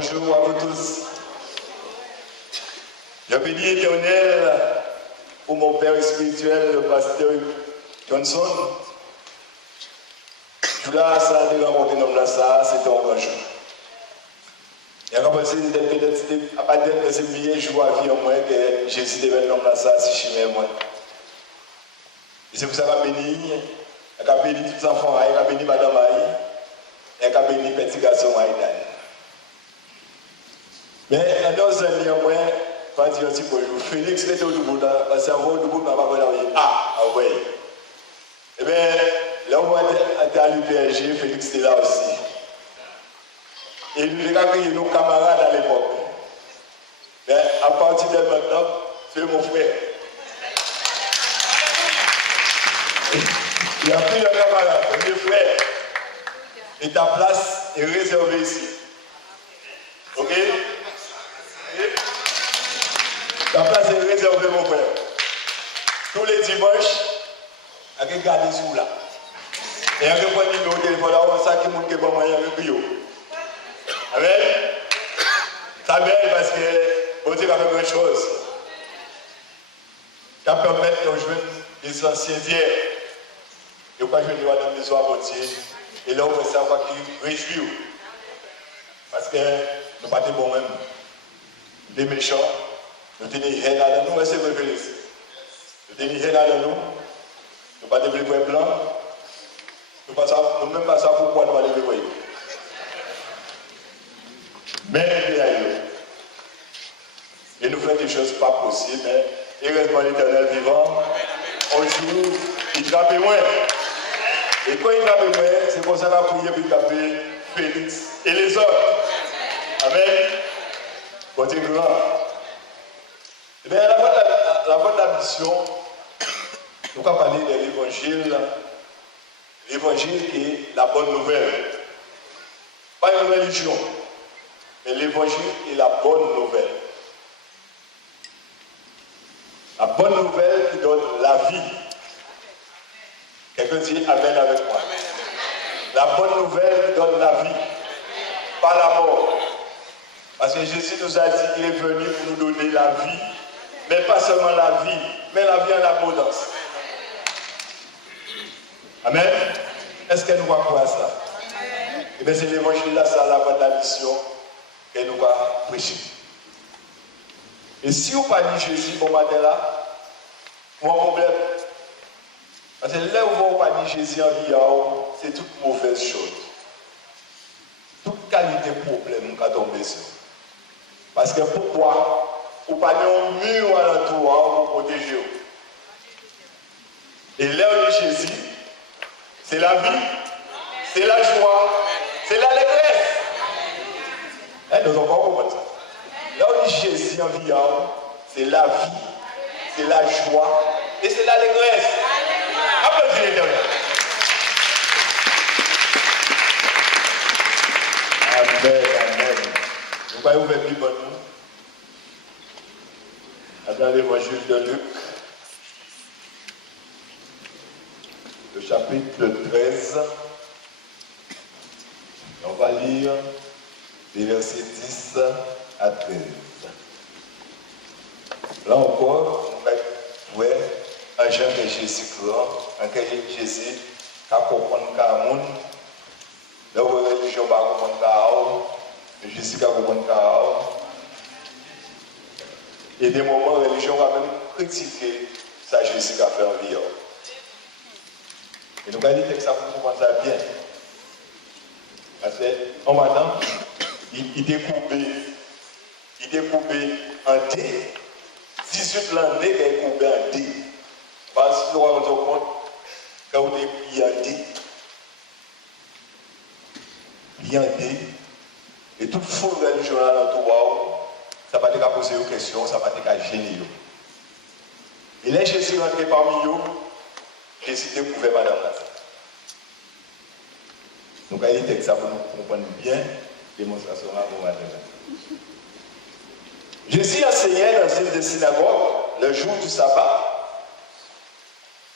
Bonjour à vous tous. Je bénis l'Éternel pour mon père spirituel, le pasteur Johnson. Je voulais ça de rencontrer l'homme là, ça, c'était un grand jour. Il y a commencé à pas d'être que c'est bien jour à vie en moi que Jésus devait l'homme là, ça, si je suis moi. Et c'est pour ça qu'il a béni, il a béni tous les enfants, il a béni madame Aïe, il a béni petit garçon Aïdan. Mais un autre ami en moi, quand il dit aussi bonjour, Félix était au Doubout, parce que au Doubout, on va pas dire ah oui. Eh bien, là où on était à l'UPLG, Félix était là aussi. Et il a crié nos camarades à l'époque. Mais à partir de maintenant, c'est mon frère. Il y a plus de camarades, mes frères. Et ta place est réservée ici. Ok? Ta place est réservée, mon frère. Tous les dimanches, à regarder sous là. Et à répondre au numéro de téléphone, là, on sait qui monte pas moyen avec lui. Amen. Ça belle parce que bon Dieu a fait quelque chose. Ça permet de jouer des anciens d'hier. Et pas jouer dans la maison à bon Dieu. Et là, on va savoir qui réjouit. Parce que nous ne sommes pas bons même. Les méchants, nous tenons rien dans nous, mais c'est vrai que nous tenons rien dans nous. Nous ne pas développer un plan. Nous ne même pas savoir pourquoi nous allons développer. Mais et nous faisons des choses pas possibles, mais heureusement l'Éternel vivant, un jour, il trappe moins. Et quand il trappe moins, c'est pour ça qu'on a prié pour taper Félix et les autres. Amen. Bon Dieu grand. Eh bien, la bonne mission, nous allons parler de l'évangile. L'évangile qui est la bonne nouvelle. Pas une religion, mais l'évangile est la bonne nouvelle. La bonne nouvelle qui donne la vie. Quelqu'un dit Amen avec moi. La bonne nouvelle qui donne la vie, pas la mort. Parce que Jésus nous a dit qu'il est venu pour nous donner la vie, mais pas seulement la vie, mais la vie en abondance. Amen. Est-ce que nous va croire ça? Eh bien, c'est l'évangile là, ça la bonne mission que nous va prêcher. Et si vous parlez de Jésus, bon matin là, vous avez un problème. Parce que là où vous parlez de Jésus en vie, c'est toute mauvaise chose. Toute qualité de problème qui tombe sur. Parce que pourquoi? Vous parlez un mur à l'entour pour protéger vous. Et là où est Jésus, c'est la vie, c'est la joie, c'est l'allégresse. Nous n'avons pas compris ça. Là où est Jésus en vie, c'est la vie, c'est la joie et c'est l'allégresse. Applaudissez l'Éternel. Amen, amen. Vous pouvez ouvrir la Bible dans l'évangile de Luc, le chapitre 13. On va lire les versets 10 à 13. Là encore, on va voir un jeune de Jésus grand, un Jésus qui a compris qu'à monde, là où la religion va comprendre qu'à Jésus qui a compris qu'à et des moments, la religion va même critiquer ça Jésus qui a fait en vie. Et nous allons dire que ça pour comprendre ça bien. Parce qu'en maintenant, il découpé en D. 18 l'année qu'il est coupé en D. Parce que nous nous rendons compte quand vous êtes plié en D. Plié en D. Et toute foule religieuse dans tout le ça va te poser une question, ça va te gêner. Et là, Jésus rentré parmi eux, Jésus découvert Madame Lazare. Donc, il y a ça pour nous comprendre bien la démonstration là pour Madame Lazare. Jésus enseignait dans une des synagogues le jour du sabbat.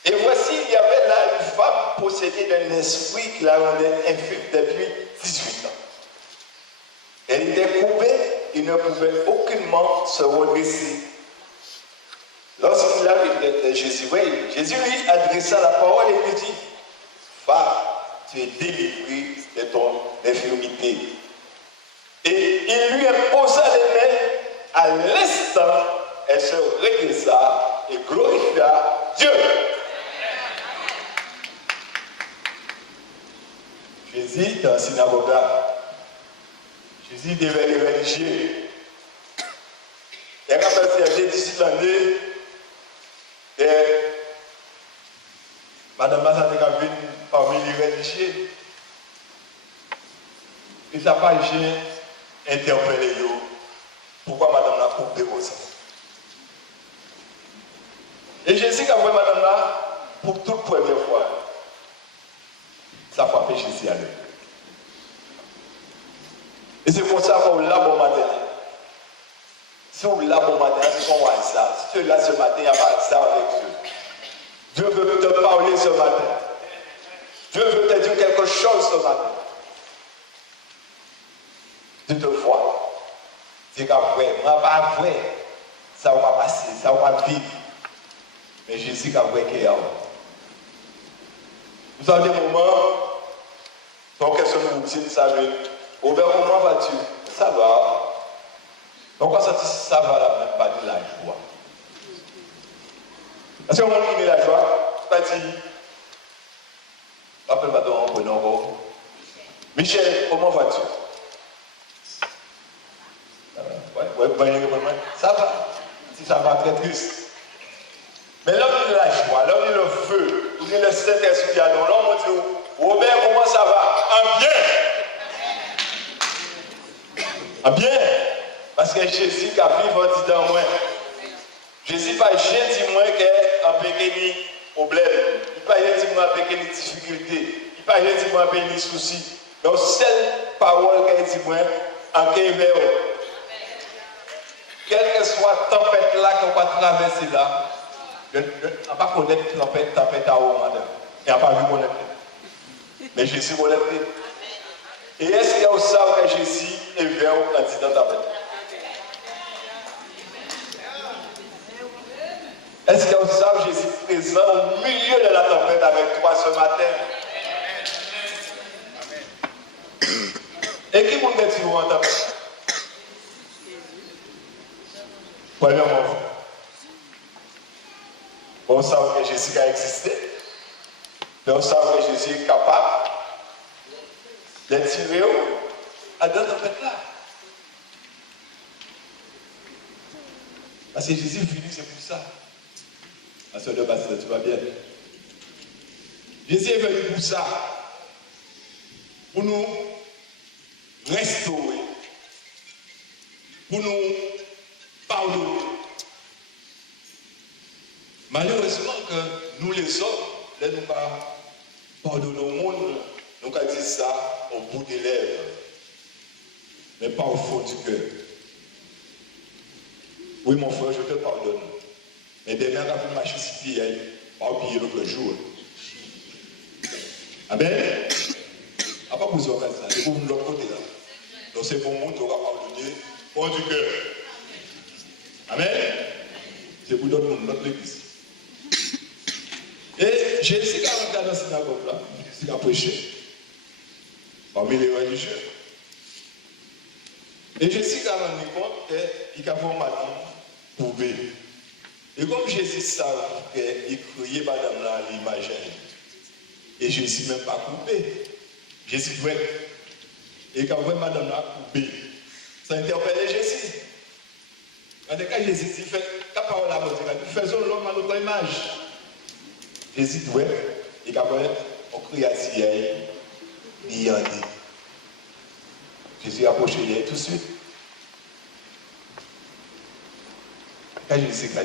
Et voici, il y avait là une femme possédée d'un esprit qui la rendait infime depuis 18 ans. Et Elle était coupée, il ne pouvait aucunement se redresser. Lorsqu'il arrive, Jésus lui adressa la parole et lui dit, va, tu es délivré de ton infirmité. Et il lui imposa les mains. À l'instant, elle se redressa et glorifia Dieu. Jésus était un synagogue. Jésus devait les religieux. Et quand il disciple l'année, et Madame Mazate a vu parmi les religieux. Et ça n'a pas interpellé. Pourquoi Madame l'a coupé comme ça? Et Jésus a vu Madame là pour toute première fois. Ça a frappé Jésus à lui. Et c'est pour ça qu'on l'a bon matin. Si on l'a bon matin, c'est qu'on voit ça. Si tu es là ce matin, il n'y a pas ça avec Dieu. Dieu veut te parler ce matin. Dieu veut te dire quelque chose ce matin. Dieu te voit. C'est qu'après, moi, pas vrai, ça va passer, ça va vivre. Mais Jésus qui a vrai qu'il y a. Nous avons des moments, sans question de routine, ça veut. Robert, comment vas-tu? Ça va. Pourquoi ça va là, même pas de la joie? Parce que le monde qui met la joie, c'est pas dit. Rappelle-moi donc, prenons. Michel, comment vas-tu? Ça va. Si ça va, très triste. Mais l'homme il a la joie, l'homme il a le feu, il a le Saint-Esprit. Alors l'homme dit, Robert, comment ça va? En bien. En bien. Parce que Jésus qui a vécu dans moi. Jésus pas dit moi qu'il y a un petit problème. Il pas dit moi un petit difficulté. Il pas dit moi un petit souci. Donc, seule parole qu'il dit moi, en qu'il quelle que soit la tempête là qu'on va traverser là, on ne va pas connaître tempête à haut, madame. Il n'y a pas vu connaître. Mais Jésus connaît. Et est-ce qu'il y a aussi que Jésus est vers un candidat tempête? Est-ce qu'il y a aussi que Jésus est présent au milieu de la tempête avec toi ce matin? Et qui vous dit vous en tempête? Premièrement, on sait que Jésus a existé, mais on sait que Jésus est capable de tirer à dans cette tempête là. Parce que Jésus est venu, c'est pour ça. Ma soeur de Bastille, tu vas bien. Jésus est venu pour ça, pour nous restaurer, pour nous pardonner. Malheureusement que nous les hommes, là nous pas pardonner au monde, nous avons dit ça au bout des lèvres, mais pas au fond du cœur. Oui mon frère, je te pardonne. Mais demain, quand vous marchez ici, pas oublier l'autre jour. Amen. À pas vous organiser ça, c'est pour de l'autre côté là. Donc c'est pour moi qui aura pardonné au fond du cœur. Amen. C'est pour d'autres monde, notre église. Et Jésus qui a rentré dans la synagogue là, Jésus a prêché parmi les religieux. Et Jésus qui a rendu compte qu'il a vraiment madame pouvait. Et comme Jésus savait qu'il criait madame là à l'image, et Jésus même pas coupé. Jésus vrai. Et quand vraiment madame là coupé, ça interpellait Jésus. En tout cas, Jésus dit, la parole à votre faisons l'homme à notre image. Jésus dit, et quand on crie à Dieu, il y a dit. Jésus a approché tout de suite. Quand Jésus a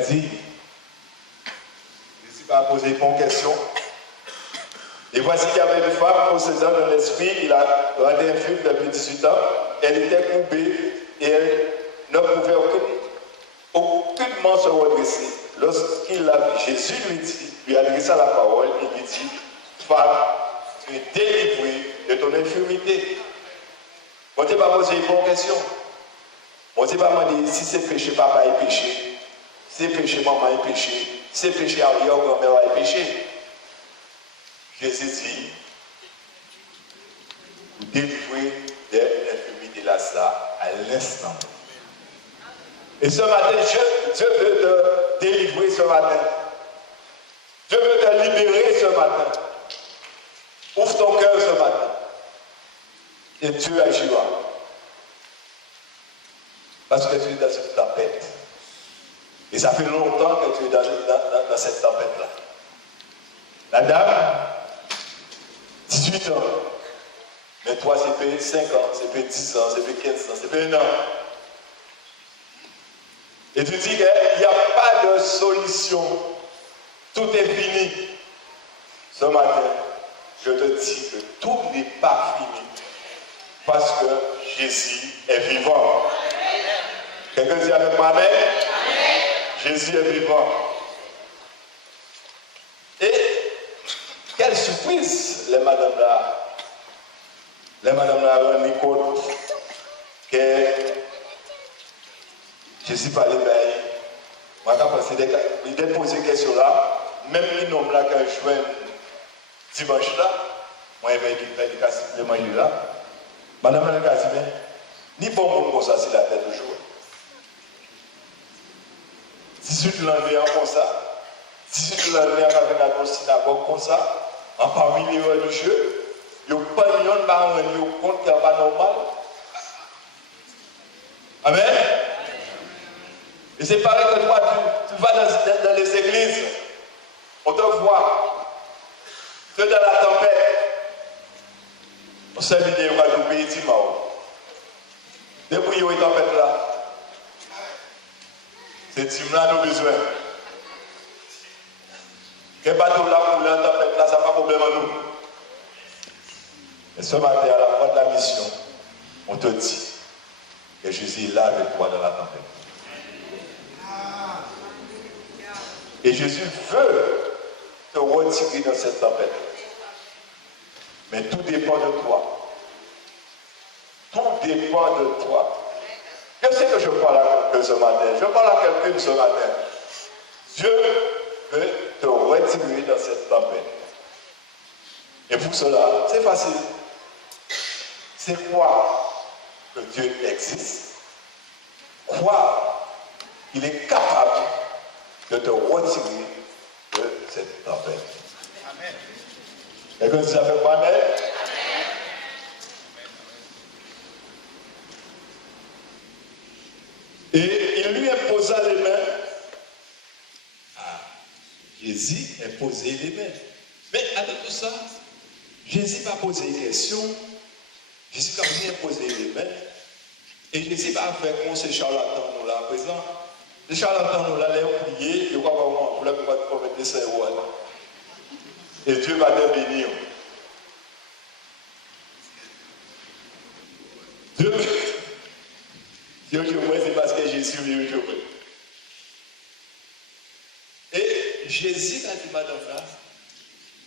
dit, Jésus va poser une question. Et voici qu'il y avait une femme possédant de l'esprit, il a rendu infirme depuis 18 ans. Elle était coupée et elle ne pouvait aucunement se redresser. Lorsqu'il l'a vu, Jésus lui adressa la parole et lui dit, femme, tu es délivrée de ton infirmité. Bon Dieu va poser une bonne question. Bon Dieu va demander si c'est péché, papa est péché. Si c'est péché, maman est péché. Si c'est péché, arrière, grand-mère est péché. Jésus dit, vous délivrez des infirmités là, ça, à l'instant. Et ce matin, Dieu veut te délivrer ce matin. Dieu veut te libérer ce matin. Ouvre ton cœur ce matin. Et Dieu agira. Parce que tu es dans une tempête. Et ça fait longtemps que tu es dans cette tempête-là. La dame, 18 ans. Mais toi, c'est fait 5 ans, c'est fait 10 ans, c'est fait 15 ans, c'est fait 1 an. Et tu dis qu'il n'y a pas de solution. Tout est fini. Ce matin, je te dis que tout n'est pas fini. Parce que Jésus est vivant. Quelqu'un dit avec moi, amen? Jésus est vivant. Et quelle surprise, les madames là. Les madames là ont mis compte que Jésus parlait bien. Moi, quand il a posé cette question là, même les hommes là, quand je joue dimanche là, moi, il a cassé le manger là. Madame la dit, ni bon monde comme ça, c'est la tête toujours. 18 l'année comme ça, 18 l'année avec la synagogue comme ça, en parmi les religieux, il n'y a pas de monde qui va rendre compte qu'il n'est pas normal. Amen. Et c'est pareil que toi, tu vas dans les églises, on te voit, tu es dans la tempête, on s'est mis des rois du pays d'Imao. Depuis qu'il y a une tempête là, c'est Tim là nous besoin. Que bateau là pour la tempête là, ça n'a pas de problème à nous. Et ce matin, à la fin de la mission, on te dit que Jésus est là avec toi dans la tempête. Et Jésus veut te retirer dans cette tempête. Mais tout dépend de toi. Tout dépend de toi. Je sais que je parle à quelqu'un ce matin. Je parle à quelqu'un ce matin. Dieu veut te retirer dans cette tempête. Et pour cela, c'est facile. C'est croire que Dieu existe. Croire qu'il est capable de te retirer de cette tempête. Amen. Et que ça fait quoi, amen? Et il lui imposa les mains. Ah, Jésus imposait les mains. Mais attends tout ça, Jésus va poser une question. Jésus va venir poser les mains. Et Jésus va faire comme ces charlatans nous là à présent. Les charlatans nous là, les prier, ils vont avoir un problème pour mettre des saints. Et Dieu va te bénir. Dieu c'est parce que Jésus lui Dieu. Et Jésus a dit, madame là,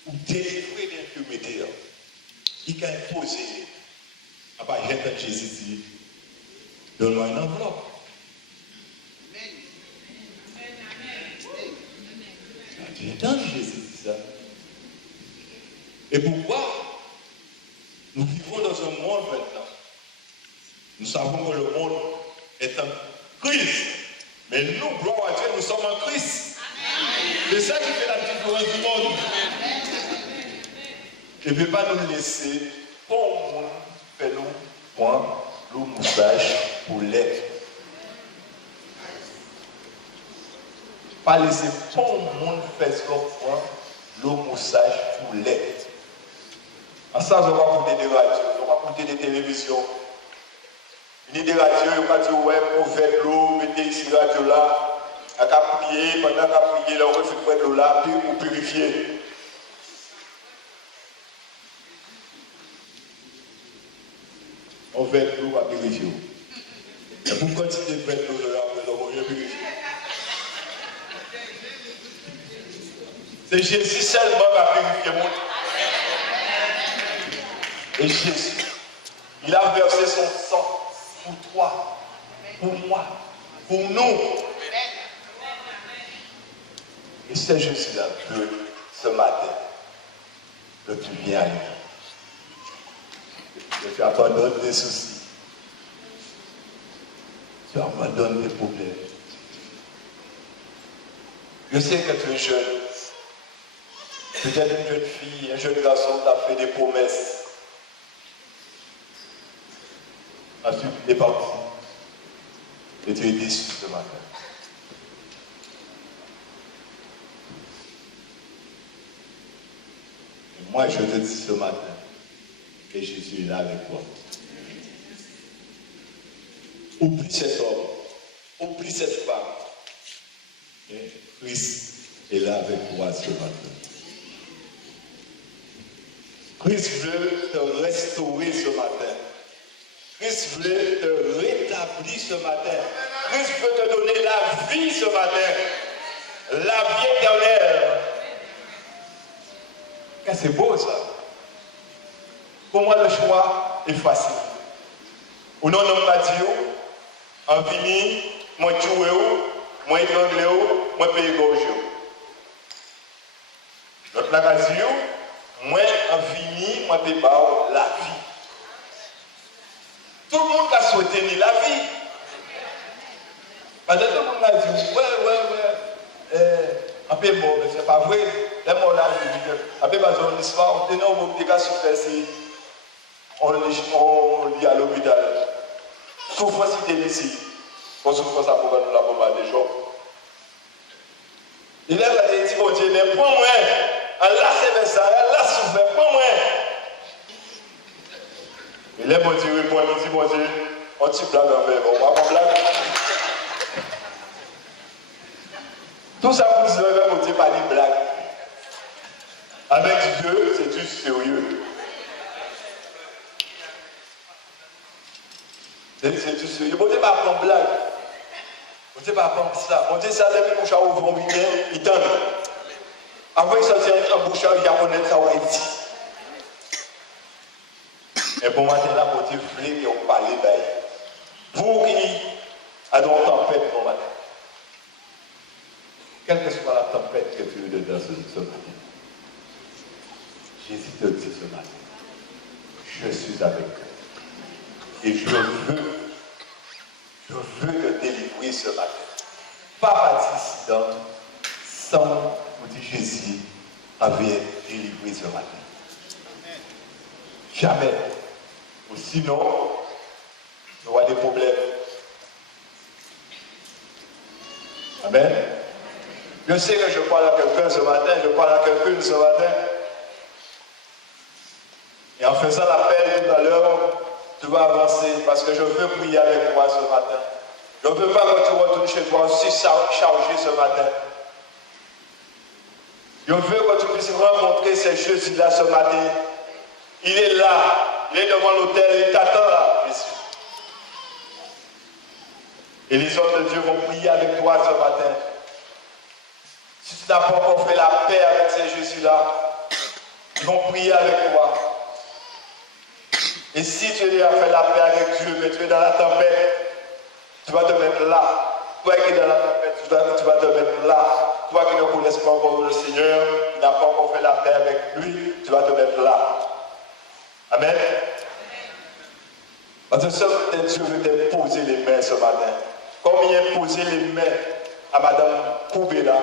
pour délivrer l'infirmité, il a imposé. Après, j'entends Jésus dire, donne-moi une enveloppe. J'entends Jésus dire ça. Et pourquoi nous vivons dans un monde maintenant? Nous savons que le monde est en crise. Mais nous, gloire à Dieu, nous sommes en crise. C'est ça qui fait la différence du monde. Il ne peut pas nous laisser pour le monde faire nous prendre le moussage pour l'aide. Pas laisser pour le monde faire ce qu'on prend le moussage pour l'aide. En ça, je vais écouter des radios, je vais écouter des télévisions. Une des radios, il va dire, ouais, pour faire de l'eau, mettez ici la radio là, à prier, pendant qu'à prier, là, on va faire de l'eau là, puis pour purifier. On fait de l'eau à purifier. Et pour continuer de faire de l'eau là, on va purifier. C'est Jésus seulement qui va purifier le monde. Et Jésus, il a versé son sang pour toi, pour moi, pour nous. Et c'est Jésus-là que ce matin, que tu viens à lui. Que tu abandonnes tes soucis. Tu abandonnes tes problèmes. Je sais que tu es jeune. Peut-être une jeune fille, un jeune garçon t'a fait des promesses. Ensuite, tu es parti. Et tu es déçu ce matin. Et moi, je te dis ce matin que Jésus est là avec toi. Oublie cet homme. Oublie cette femme. Et Christ est là avec toi ce matin. Christ veut te restaurer ce matin. Christ veut te rétablir ce matin. Christ veut te donner la vie ce matin. La vie éternelle. C'est beau ça. Pour moi, le choix est facile. Ou non, on m'a dit, en fini, moi tuer, moi étrangler, moi payer gorge. L'autre la dit, moi en fini, moi payer la vie. Tout le monde a souhaité ni la vie. Parce que tout le monde a dit, ouais. Après, bon, mais c'est pas vrai. Les morts là, après, dans l'histoire, on tenait au moment de souffrir si on lit à l'hôpital. Souffrance ici. Pour souffrance à pouvoir nous la bombarder des gens. Il a dit, bon Dieu, les points moins. Allah c'est ça, Allah souffre, point moins. Il est bon Dieu, répond, il dit, bon Dieu, on t'y blague en fait, on va pas blague. Tout ça pour dire, bon Dieu, pas des blagues. Avec Dieu, c'est du sérieux. C'est du sérieux. Bon Dieu, pas prendre blague. Bon Dieu, pas prendre ça. Bon Dieu, ça, depuis mon chat ouvre un week-end, il tente. Avant, il sortit un bouchard, il a connaître ça, on dit. Et bon matin, là, bon Dieu, voulait qu'on parle d'ailleurs. Pour qui a donc tempête bon matin. Quelle que soit la tempête que tu es dedans ce matin. Jésus te dit ce matin, je suis avec toi. Et je veux te délivrer ce matin. Pas participant, sans, vous dit Jésus, avait délivré ce matin. Jamais. Ou sinon, il y aura des problèmes. Amen. Je sais que je parle à quelqu'un ce matin, je parle à quelqu'un ce matin. Et en faisant l'appel tout à l'heure, tu vas avancer parce que je veux prier avec toi ce matin. Je ne veux pas que tu retournes chez toi aussi chargé ce matin. Je veux que tu puisses rencontrer ces Jésus-là ce matin. Il est là, il est devant l'autel, il t'attend là, Jésus. Et les hommes de Dieu vont prier avec toi ce matin. Si tu n'as pas encore fait la paix avec ces Jésus-là, ils vont prier avec toi. Et si tu as fait la paix avec Dieu, mais tu es dans la tempête, tu vas te mettre là. Toi qui es dans la tempête, tu vas te mettre là. Toi qui ne connais pas encore le Seigneur, qui n'as pas encore fait la paix avec lui, tu vas te mettre là. Amen. Parce que ce matin, Dieu veut te poser les mains ce matin. Comme il a posé les mains à Madame Koubela,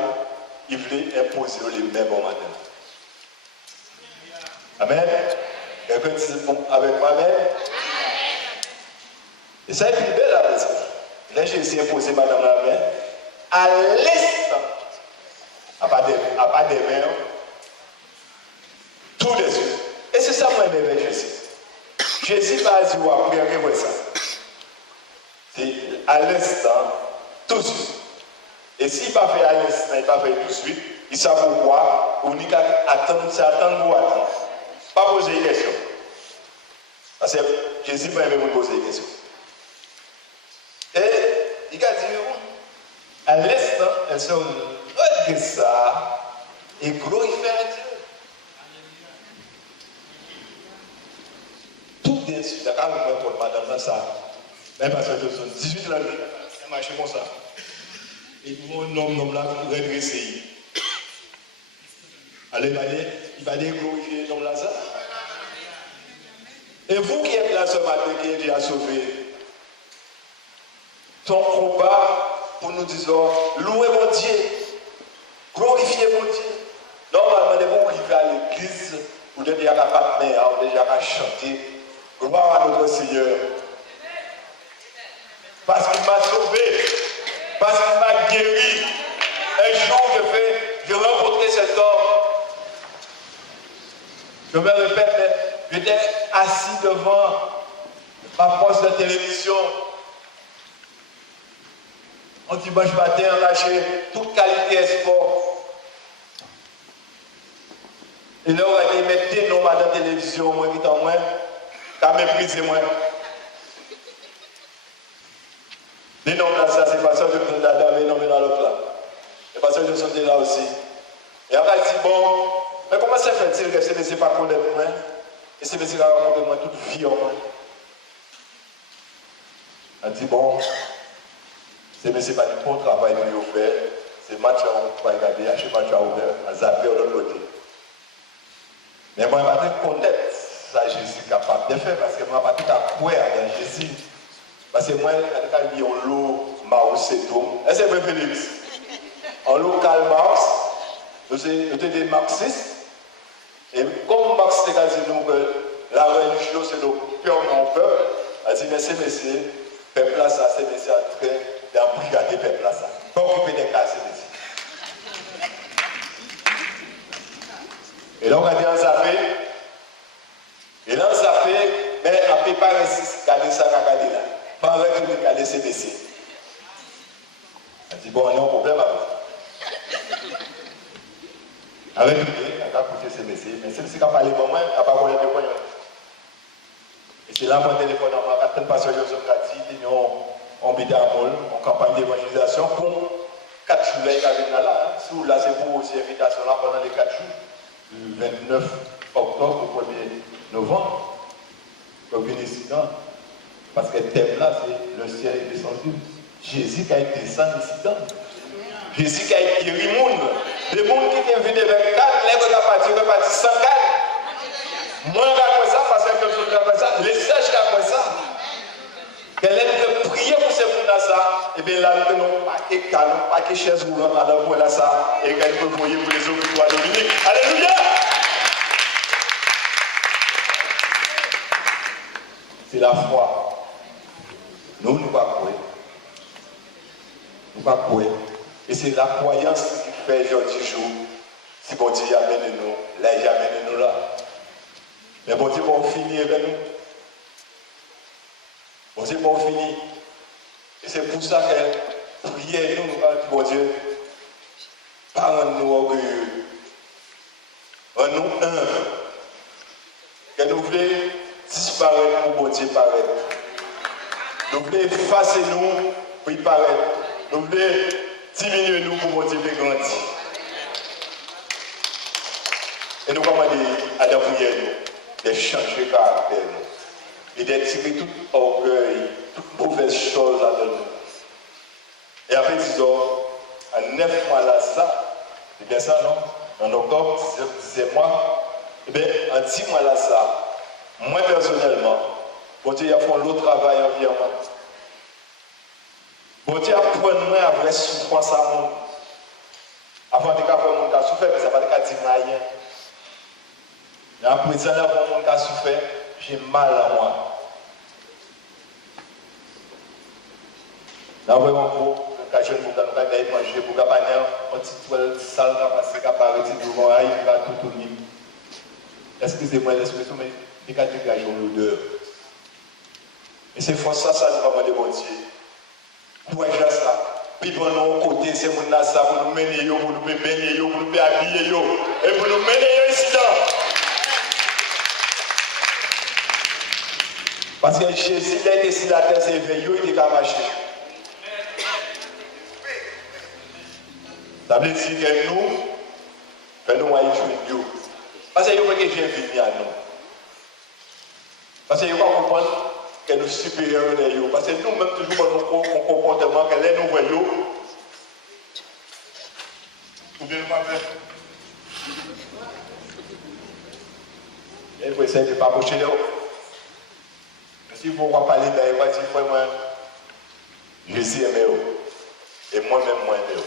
il voulait imposer les mains bon matin. Amen. Quelqu'un dit avec moi-même. Et ça est plus belle la raison. Là, j'ai essayé d'imposer Madame la main à l'instant. À pas des mains. Tout de suite. Et c'est ça que moi j'aime Jésus. Jésus va dire, regardez-moi ça. C'est à l'instant, tout de suite. Et s'il ne pas fait à l'instant, il ne pas fait tout de suite, il sait pourquoi, on n'y a attendre pour attendre. Pas poser des questions. Parce que Jésus va même poser des questions. Et il a dit, à l'instant, elle se regarde ça et glorifie Dieu. bien sûr, d'accord, pour madame, ça. Même parce que 18 l'année, elle marche comme ça. Et mon homme là, redressé. Allez, il va décorriger l'homme là, ça. Et vous qui êtes là ce matin, qui êtes déjà sauvé, ton combat pour nous dire, louez mon Dieu, glorifiez mon Dieu. Normalement, les gens qui vont à l'église, vous êtes déjà capables de faire, vous êtes déjà chanter, gloire à notre Seigneur. Parce qu'il m'a sauvé, parce qu'il m'a guéri. Un jour, je rencontrais cet homme. Je me répète, j'étais assis devant ma poste de télévision. On dimanche matin, on lâchait toute qualité sport. Et là, on a dit, mettez nos dans la télévision, moi qui t'en moi, t'as méprisé moi. Les noms là, ça, c'est pas ça que je prends là, mais non, mais dans l'autre là. Et pas ça que je suis là aussi. Et après, il dit, bon, mais comment ça fait-il que ces messieurs ne pas connaître moi? Et ces messieurs ont rencontré moi toute vie en moi. Elle dit, bon, ces messieurs pas du bon travail que vous faites, c'est match à regarder, à chaque match à ouvert, à zapper de l'autre côté. Mais moi, je ne vais pas connaître ça, Jésus est capable de faire, parce que moi, je ne vais pas croire dans Jésus. Parce que moi, quand je dis en l'eau, Mao Zedong, est-ce que c'est vrai, Félix? En l'eau, Karl Marx, nous sommes des marxistes. Et comme Marx a dit nous que la religion, c'est le cœur de mon peuple, elle dit, mais c'est messieurs, peuple là, ça, c'est messieurs en train d'embrigader peuple là, ça. Pas occuper des cas, c'est messieurs. Et là, on a dit en zappé. Et là, on zappé, mais on ne peut pas résister, garder ça, garder là. Pas avec nous, garder ces messieurs. Elle dit, bon, on a un problème avec ça. Avec lui, on a coupé ces messieurs, mais c'est ce qu'on a parlé pour moi, on n'a pas parlé de moi. Et c'est là mon téléphone, on a certaines personnes qui sont gratuites, on bidé à Moll, en campagne d'évangélisation pour 4 jours là. Si vous là, c'est pour aussi invitation là pendant les 4 jours, du 29 octobre au 1er novembre. Donc, une incident, parce que le thème là, c'est le ciel est descendu. Jésus qui a été descendu ici. Jésus qui a guéri le monde. Les gens qui sont venus avec 4, les gens qui sont partis sans 4. Moi, je comme ça, parce que je suis comme ça. Les sages qui comme ça. Qu'elle aime de prier pour ces gens-là, et bien là, nous n'avons pas que calme, pas que chaise ouverte là pour là ça, et qu'elle peut prier pour les autres qui doivent Dominique. Alléluia! C'est la foi. Nous ne pas croire. Nous ne pas croire. Et c'est la croyance qui fait aujourd'hui jour. Si bon Dieu amène nous, là il amène nous là. Mais bon Dieu va finir avec nous. Bon Dieu va finir. Et c'est pour ça que prier nous, nous dit bon Dieu, pas nous orgueilleux. En nous humbles. Que nous voulons disparaître pour bon Dieu paraître. Nous voulons effacer nous pour y paraître. Nous voulons diminuer nous pour bon Dieu grandir. Et nous commandons à la prière de changer le caractère et de tirer tout orgueil, toute mauvaise chose là de nous. Et après, disons, en 9 mois là, ça, c'est bien ça, non? En octobre, disais-moi, et bien, en 10 mois là, ça, moi personnellement, bon Dieu a fait l'autre travail environnement. Bon Dieu apprend moi à vraie souffrance à moi. Avant de faire mon cas souffert, mais ça va pas dire rien. Mais après ça, là, mon cas souffert, j'ai mal à moi. Là, vraiment, pour quand je vous donne pas manger, pour gagner un petit toile sale, parce qu'il apparaît devant là, il va tout tourner. Excusez-moi l'expression, mais il y a dégagé l'odeur. Et c'est pour ça, ça nous va demander, bon Dieu. Pour ça. Puis pour nous côté, c'est pour nous ça, pour nous mener, pour nous baigner, pour nous habiller, et pour nous mener ici. Parce que Jésus a été sur la terre, c'est éveillé, il était à marcher. Ça veut dire que nous, faisons un jour. Parce que nous, que j'ai venu à nous. Parce qu'il faut comprendre que nous sommes supérieurs à eux. Parce que nous-mêmes, toujours, mon comportement, que les nous voyons, ou bien pas faire. Il faut essayer de ne pas approcher les autres. Si vous parlez d'un évoiture, moi, Jésus aimé et moi-même, moi aimé.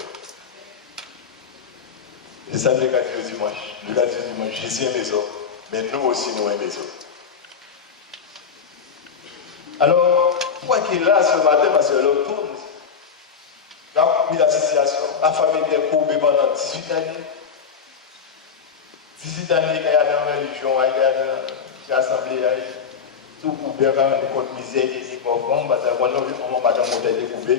C'est ça le cas du dimanche. Le cas du dimanche, Jésus aime les autres, mais nous aussi, nous aimons les autres. Alors, pourquoi qu'il est là ce matin? Parce que l'autre tourne. Là, la situation, la famille était courbée pendant 18 années. 18 années qu'il y a dans la religion, il y a dans l'assemblée, tout coupé quand on est contre misère, il est conforme, parce que quand on va dans le modèle découpé,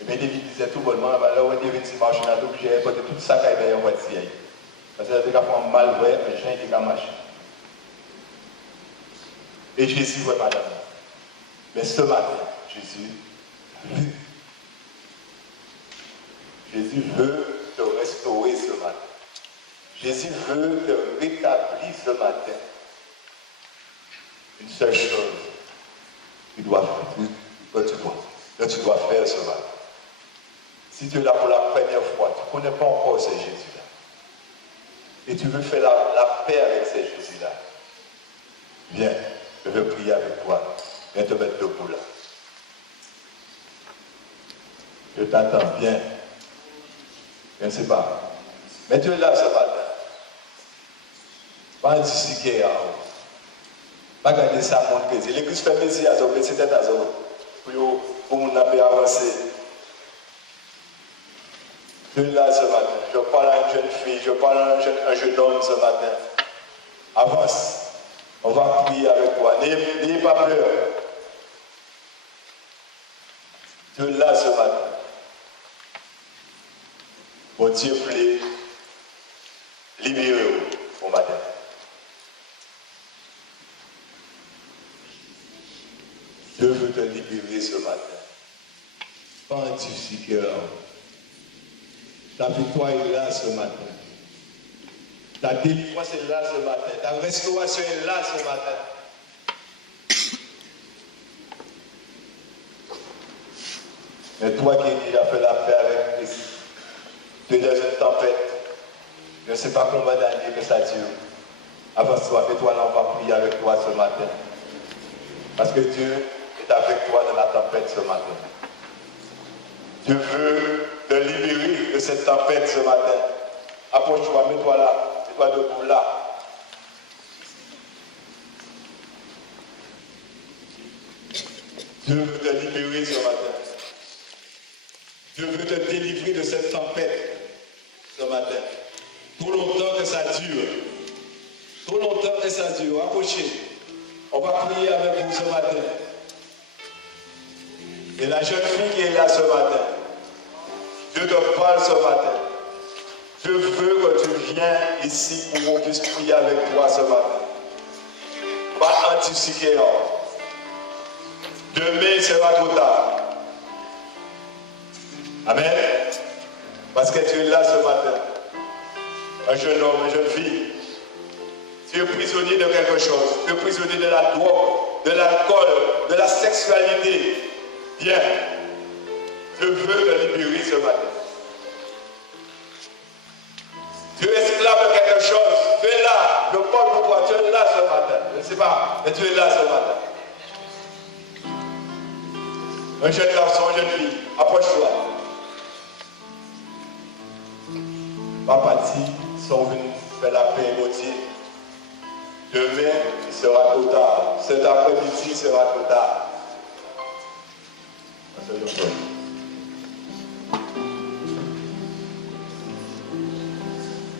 et bien, David disait tout bonnement, là, on est venu marcher dans l'objet, parce que tout ça, il y a un voiture. Parce que c'est un mal, ouais, mais je n'ai pas marché. Et Jésus, ouais, madame. Mais ce matin, Jésus veut te restaurer ce matin. Jésus veut te rétablir ce matin. Une seule chose que tu dois faire ce matin. Si tu es là pour la première fois, tu ne connais pas encore ce Jésus-là. Et tu veux faire la paix avec ce Jésus-là. Viens, je veux prier avec toi. Viens te mettre debout là. Je t'attends, viens. Je ne sais pas. Mais tu es là ce matin. Pas anticiper. Pas garder ça à mon plaisir. L'église fait plaisir à Zobé, c'était à Zobé. Pour mon appel avancer. Tu es là ce matin. Je parle à une jeune fille, je parle à un jeune homme ce matin. Avance. On va prier avec toi. N'ayez pas peur. Tu es là ce matin. Bon Dieu plaît. Libérez-vous au matin. Dieu veut te libérer ce matin. Pas un souci cœur. Ta victoire est là ce matin. Ta délivrance est là ce matin. Ta restauration est là ce matin. Mais toi qui as fait la paix avec Christ, tu es dans une tempête. Je ne sais pas combien d'années que ça dure. Avance-toi, fais-toi là, on va prier avec toi ce matin. Parce que Dieu est avec toi dans la tempête ce matin. Dieu veut te libérer de cette tempête ce matin. Approche-toi, mets-toi là. Mets-toi debout là. Dieu veut te libérer ce matin. Dieu veut te délivrer de cette tempête ce matin. Trop longtemps que ça dure. Trop longtemps que ça dure. Approchez. On va prier avec vous ce matin. Et la jeune fille qui est là ce matin, Dieu te parle ce matin. Je veux que tu viennes ici pour qu'on puisse prier avec toi ce matin. Pas anticiper. Demain sera trop tard. Amen. Parce que tu es là ce matin. Un jeune homme, une jeune fille. Tu es prisonnier de quelque chose. Tu es prisonnier de la drogue, de l'alcool, de la sexualité. Viens. Je veux te libérer ce matin. Tu es esclave de quelque chose. Tu es là. Je parle pour toi. Tu es là ce matin. Je ne sais pas, mais tu es là ce matin. Un jeune garçon, une jeune fille. Approche-toi. Papa dit, sont venus faire la paix émotive. Demain, il sera trop tard. Cet après-midi, il sera trop tard.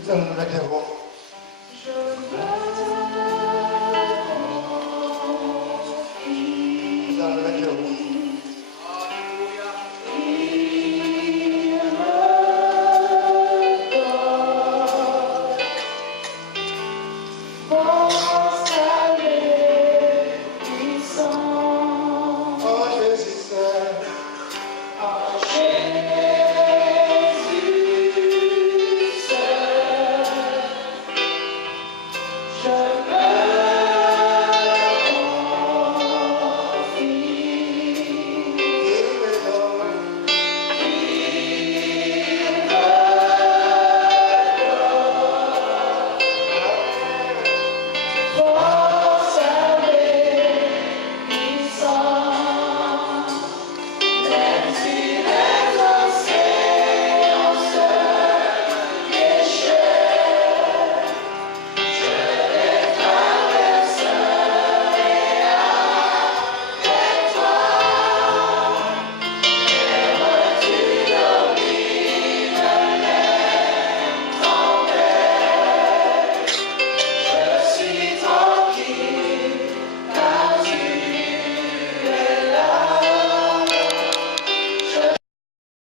Nous mettez-vous.